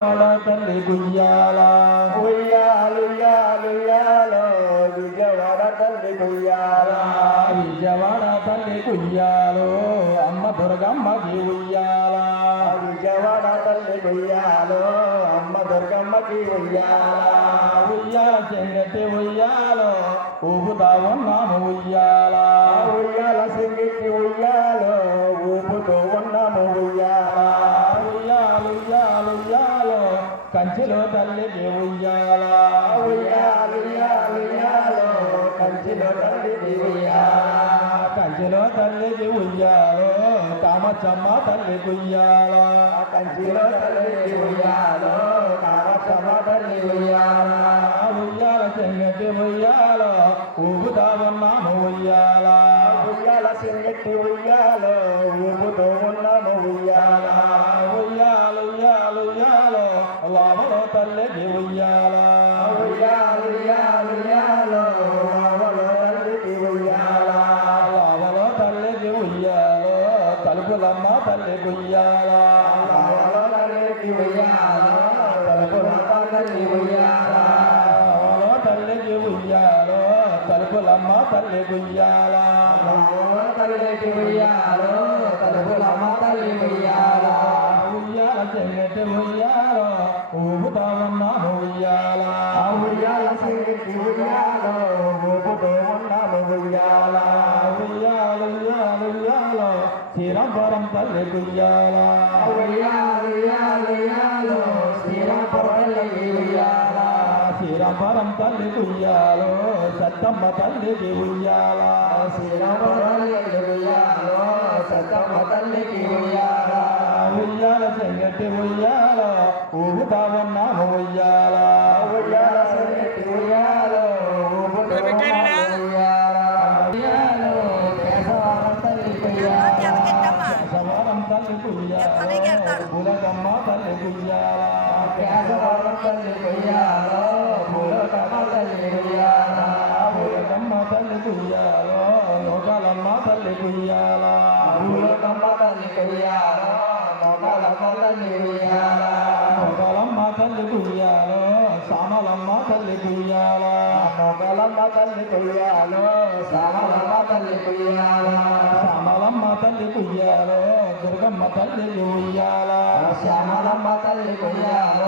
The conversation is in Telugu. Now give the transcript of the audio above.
తల్లి గుయ్యాల ఉయ్యాలు ఉయ్యాలు ఉయ్యాలో విజయవాడ తల్లి ఉయ్యాల విజయవాడ తల్లి గుయ్యాలో అమ్మ దుర్గమ్మకి ఉయ్యాల విజయవాడ తల్లి ఉయ్యాలో అమ్మ దుర్గమ్మకి ఉయ్యాల ఉయ్యాల చెంగటి ఉయ్యాలో ఊపుతా ఉన్నాము ఉయ్యాల ఉయ్యాల సింగిటి ఉయ్యాలో ఊపుతూ ఉన్నాము ఉయ్యాల ఉయ్యాలు ఉయ్యాలు ఉయ్యాలో కంచిలో తల్లికి ఉయ్యాల ఉయ్యాలు ఉయ్యాలు ఉయ్యాలో కంచిలో తల్లికి ఉయ్యాల కంచిలో తల్లికి ఉయ్యాలో కామచమ్మ తల్లి ఉయ్యాల కంచిలో తల్లికి ఉయ్యాలో కామచమ్మ తల్లి ఉయ్యాల ఉయ్యాల చెంగటి ఉయ్యాలో ఊపుతా ఉన్నాము ఉయ్యాల ఉయ్యాల సింగట్టి ఉయ్యాలో ఊపుతూ ఉన్నాము ఉయ్యాల ఉయ్యాలు ఉయ్యాలు ఉయ్యాలో లాభలో తల్లికి ఉయ్యాల ఉయ్యాలు ఉయ్యాలు ఉయ్యాలో రావలో తల్లికి ఉయ్యాల లాభలో తల్లికి ఉయ్యాలో తలుపులమ్మ తల్లి ఉయ్యాల రావలో తల్లికి ఉయ్యాల తలుపులమ్మ తల్లి ఉయ్యాల రావలో తల్లికి ఉయ్యాలో తలుపులమ్మ తల్లి ఉయ్యాల రావలో తల్లికి ఉయ్యాలో తలుపులమ్మ తల్లి ఉయ్యాల ఉయ్యాల చెంగటి ఉయ్యాలో ఊపుతా ఉన్నాము ఉయ్యాల ఉయ్యాల సింగట్టి ఉయ్యాలో ఊపుతూ ఉన్నాము ఉయ్యాల ఉయ్యాలు ఉయ్యాలు ఉయ్యాలో శ్రీరాంపురం తల్లి ఉయ్యాల ఉయ్యాలు ఉయ్యాలు ఉయ్యాలో శ్రీరాంపురం తల్లి ఉయ్యాల శ్రీరాంపురం తల్లి ఉయ్యాలో సత్తమ్మ తల్లికి ఉయ్యాల శ్రీరాంపురం తల్లి ఉయ్యాలో సత్తమ్మ తల్లికి ఉయ్యాల ఉయ్యాల చెంగటి ఉయ్యాలో ఊపుతా ఉన్నాము ఉయ్యాల ఉయ్యాల సింగట్టి ఉయ్యాలో ఊపుతూ ఉన్నాము ఉయ్యాల ఉయ్యాలో కేశవారం తల్లి ఉయ్యాల సవారం తల్లి ఉయ్యాల బులగమ్మ తల్లి ఉయ్యాల కేశవారం తల్లి ఉయ్యాలో బులగమ్మ తల్లి ఉయ్యాల బులగమ్మ తల్లి ఉయ్యాలో లోకాలమ్మ తల్లి ఉయ్యాల బులగమ్మ తల్లి ఉయ్యాలో నొకలమ్మ తల్లి ఉయ్యాల లోకాలమ్మ తల్లి ఉయ్యాలో సామలమ్మ తల్లి ఉయ్యాల నొకలమ్మ తల్లి ఉయ్యాలో సామలమ్మ తల్లి ఉయ్యాల శ్యామలమ్మ తల్లి ఉయ్యాలో దుర్గమ్మ తల్లి ఉయ్యాల శ్యామలమ్మ తల్లి ఉయ్యాలో